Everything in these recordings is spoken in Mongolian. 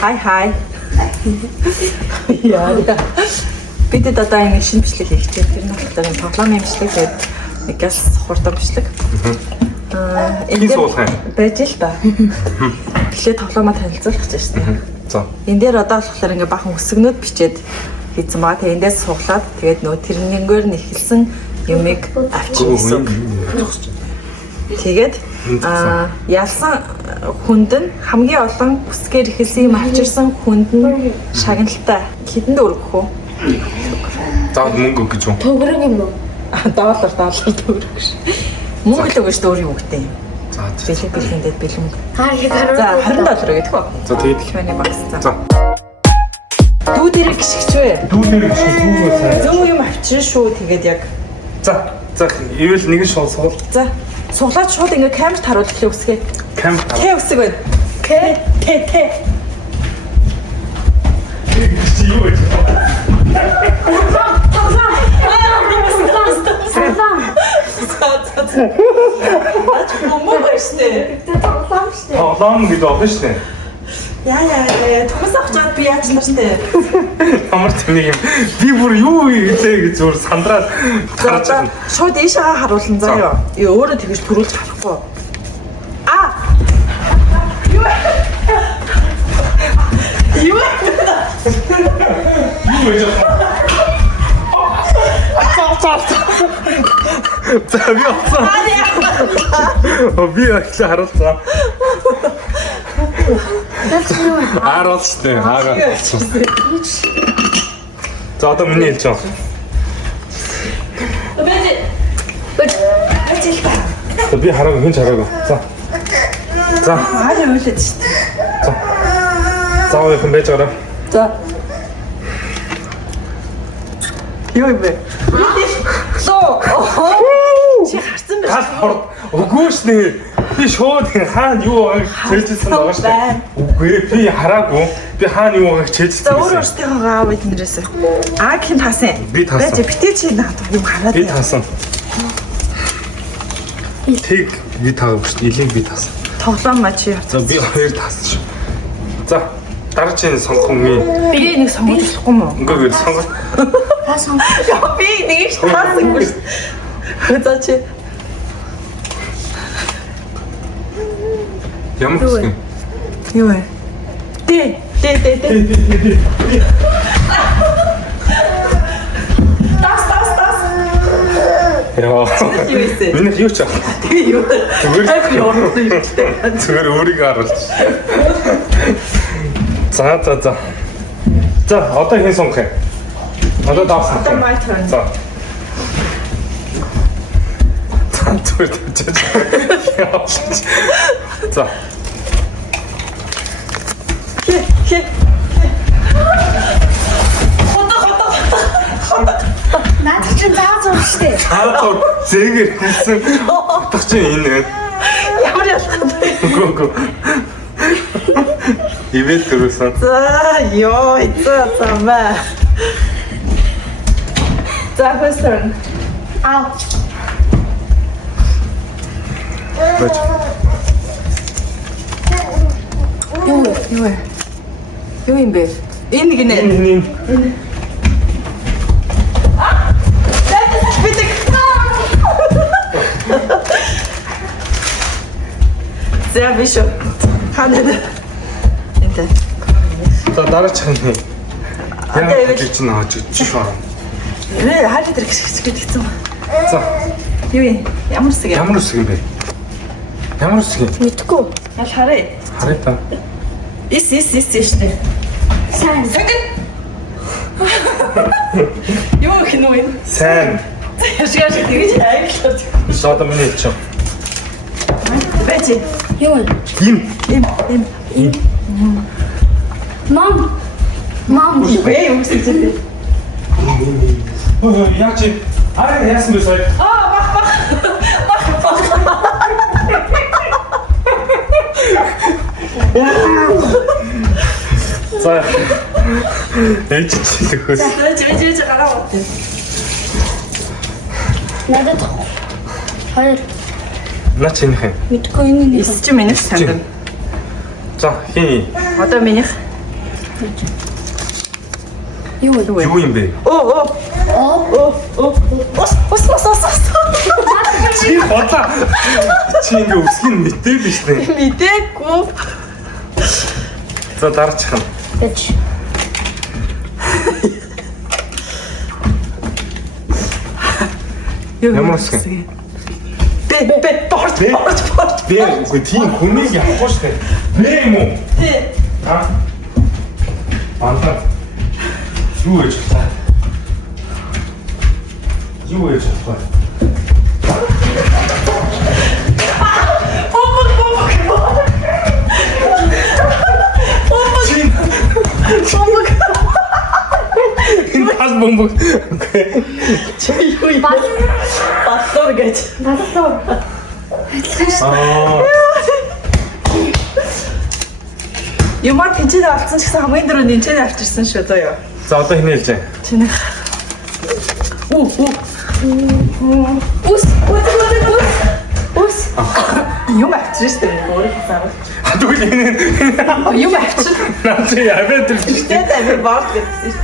Хай. Яа. Бид одоо ингэ шинэ бичлэг хийх чинь тэр нь болохоор тоглоомын бичлэг тэгээд нэг газ хурдан бичлэг. Энэ суулгах юм. Байж л да. Тэгэхээр тоглоомоо танилцуулах гэж байна шүү дээ. За. Энэ дээр одоо болохоор ингээ бахан өсгөнүүд бичээд хийсэн байгаа. Тэгээд эндээс суглаад тэгээд нөө тэрнгээр нь ихэлсэн юмыг авчихсан. Тэгээд ялсан хүнд нь хамгийн олон үсгээр ихэлсэн юм авчирсан хүнд нь шагналтай. Хэдэнд өргөх үү? За мөнгө гэж үү? Төгрөг юм уу? Доллар төгрөг ш. Мөнгө л өгөөш өөр юм өгтэй юм. За. Бэлэндээ бэлэн. За $20 гэдэг үү? За тэгээд Хэмээн багс. За. Дүү дээр гიშгчвэ. Дүү дээр шүү сайн. Зөв юм авчир шүү тэгээд яг. За. Ивэл нэг нь суул. За. Суглаад шууд ингээ камерт харуулах л үсгээ. Камер. Тэ үсэг байна. Тэ. Юу вэ? Ач мөнгө штэ. Тоглоом гэж болно шүү дээ. Яа. Төгс авчаад би яаж л штэ. Амар тэнийг юм. Би бүр юу хийлээ гэж зур сандраад гарч байгаа. Шууд ийшээ харуулсан заяа. Өөрөө тэгэж төрүүлж харахгүй. Юу гэж. За би авсан. Би ахлаа харуулсан. Харуулсан. За одоо миний хэлж байгаа. Би хараагүй хэн ч хараагүй. За. Хаалт үлээд штэ. За уух юм байж гараа. За. Юу юм бэ? Лоо. Чи харсан байх. Үгүй шнэ. Би шууд хаана юу байгааг хэлжсэн байгаа шнэ. Үгүй би хараагүй. Би хаана юу байгааг хэлжсэн. За өөр өөртөө аав эднэрээс. Гэх таасан. Би таасан. Байж битээ чи надад юм хараад. Би таасан. Тэг би таагүй шнэ. Илийг би таасан. Тоглоом маа чи. За би хоёр таасан шүү. За дараагийн сонгох юм. Би нэг сонгож болохгүй мó? Үгүй сонгох. Би нэг ч таасангүй шүү. За чи. Ямар хэсэг? Юу вэ? Тэ. Тас. Яа. Миний юу ч аа. Тэгээ юу? Зүгээр өөрийгөө харуулж. За. За одоо хэн сонгох юм? Одоо давсан. Одоо my turn. За. Зүгээр тавьчих. За. Хэ. Наад чинь зааж штэ. Хаагаад зээгэр хэлсэн. Утга чинь энэ байна. Ямар ялгаатай. Үгүй. Ивэл төрөсөн. За маа. За question. Бач. Юу юм бэ? Энэ гинэ. Энэ. За биш үү? Ханаа. Энтэй. За дараач хань. Одоо Яг чинь хааж чиш орно. Хаалт дээр гисгэж гэсэн. За. Юу юм? Ямар үсэг юм? Ямар үсэг юм бэ? Ямар үсэг юм? Мэдгүй. Ял харъя. Харъя та. Ис штэ. Сайн. Юу гэх юм бэ? Сайн. Яшгаа тэгэж айлтлаа. Шода миний хэлчих. Бэж. Юу вэ? Им. Мам. Вэ юм шиг дээ. Яа чи арай яасан бэ сая? Бах. За. Энд чи хөөс. Жиж гараа. Надад хоёр. На чи нэх юм. Мэдгүй энэ нэг. Ис чи минийх санд. За хий. Одоо минийх. Юу вэ? Юу юм бэ? Оо. Ус. Чи бодлоо. Чи ингээ үсгийг мэдээ биш үү? Мэдээгүй. За дараачих нь. Гэж. Ямар үсгэн? Бэ борт. Бэ үгүй тийм хүнийг явахгүй шүү дээ. Бэ юм уу? Тэ. А? Антаа. Юу гэж байна? Юу гэж байна? Бомбог. Чи юу юм? Батлуур гэж. Батлуур. Юмар тэнцээ авцсан ч гэсэн хамгийн дөрөв нэнчээ авчирсан шүү заяа. За одоо хинэ хэлж. Чиний. Ус. Юм авчирсан шүү дээ. Өөр хасаа. Тэгвэл энэ Юм авчир. наад яваад л шүү дээ. Тэ тэр борт гэсэн шүү.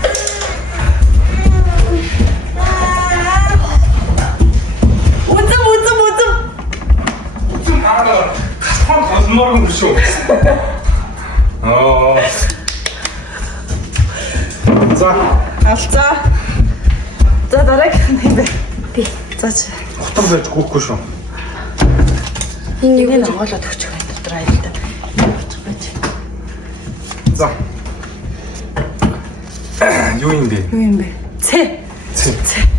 Хасмаар юм шүү. За, Алцаа. За дараагийн юм бэ. Би. За чи. хотом байж гүйхгүй шүү. Энэ юу Энэ гэж? онгоолоод өгч байгаа дотор айлтаа. За. Юу юм бэ? Юу юм бэ? Цэ. Цэцэг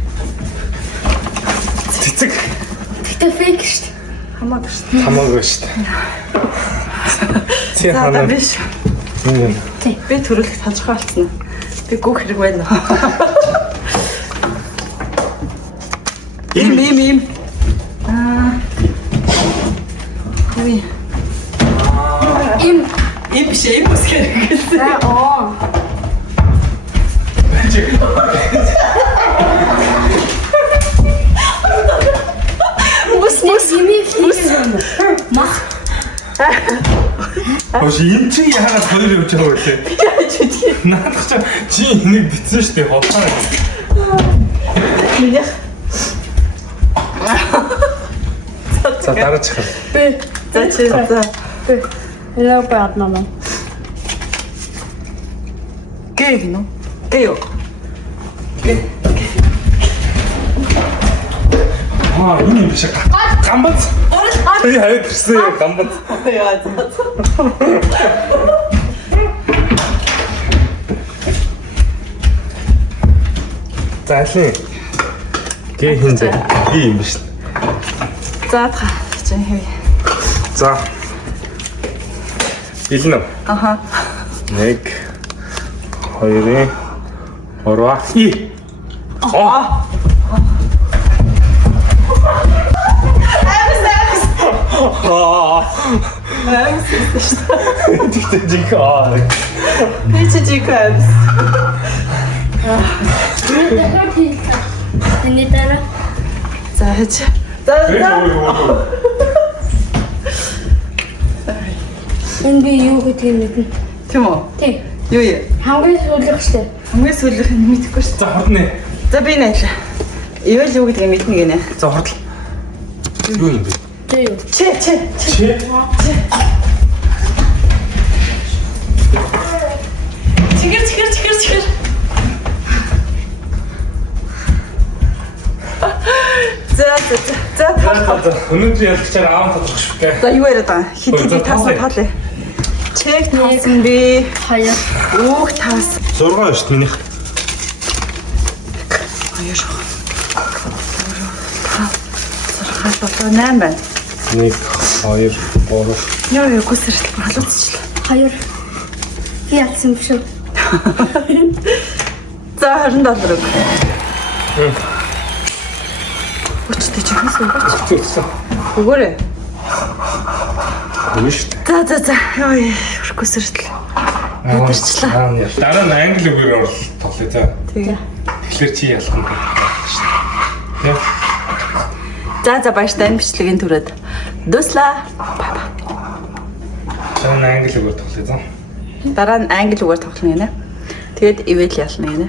Тэгтээ фейк шүү дээ. Хамаагүй шүү. хамаагүй шүү дээ. Чи За ханаа. биш. Юм. Би төрөлх тодорхой болсон. Би гүөх хэрэг байна. Им. Ой. Им. Им биш им ус хэрэг гэсэн. Мус. Мах. Өөш юм чи яагаад хоёр явж байгаа вэ? Яаж үгүй. Наадах чи энийг битсэн шүү дээ. Хотлоо. Минийх. За дараачих. Би. За чи за. Элэу бааднаа. Гэг нөө. Гэё. Энэ юм биш. Гамбац. Би хаяад ирсэн гамбац. Яа за. За алин. Гээ хиндэ. Би юм биш. За та чи хэв. За. Илнэ. Аха. 1 2 3 Тэгтээ жиг Би чи жикэвс. Энэ дараа. За хэж. За. Энэ би юу гэдэг юм бэ? Тийм үү? Тий. Юу юу? Хамгийн сүүлх шүү дээ. Хамгийн сүүлийнх нь мэдэхгүй шүү. За хурдны. За би нэ. Ивэл юу гэдгийг мэднэ гинэ. За хурдл. Юу юм бэ? Тий юу? Чи. Чи. Чихэр. За. Өнөөдөр ялгчаар аав тодорхой шүү дээ. За юу яриад байгаа? Хит таасан тоолё. Чек таасан би. 2. Өөх таас. 6 шүү дээ минийх. 2. 8 байна. 1 2 3 Яа гүсэртэл халууцчлаа. 2. Би ялсан биш үү? За $20 өг. Өчтөж чигээс өгөөч. Тэгсэн. Өгөөрэй. Үгүй шүү дээ. За. Яа гүсэртэл. Ядарчлаа. Дараа нь англи үгээр тоглоё за. Тэгээ. Тэгэхээр чи ялах нь гэдэг. За баяртай энэ бичлэгийн түрээд. Дуслаа. Дараа нь англи үгээр тоглоё за. Дараа нь англи үгээр тоглоно гинэ. Тэгээд ивэл ялна гинэ.